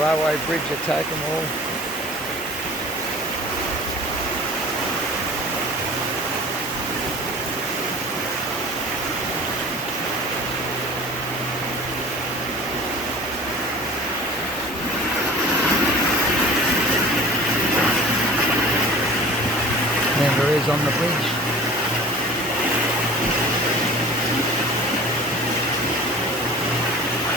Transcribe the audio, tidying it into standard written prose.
railway bridge attack them all. Kangaroos on the bridge.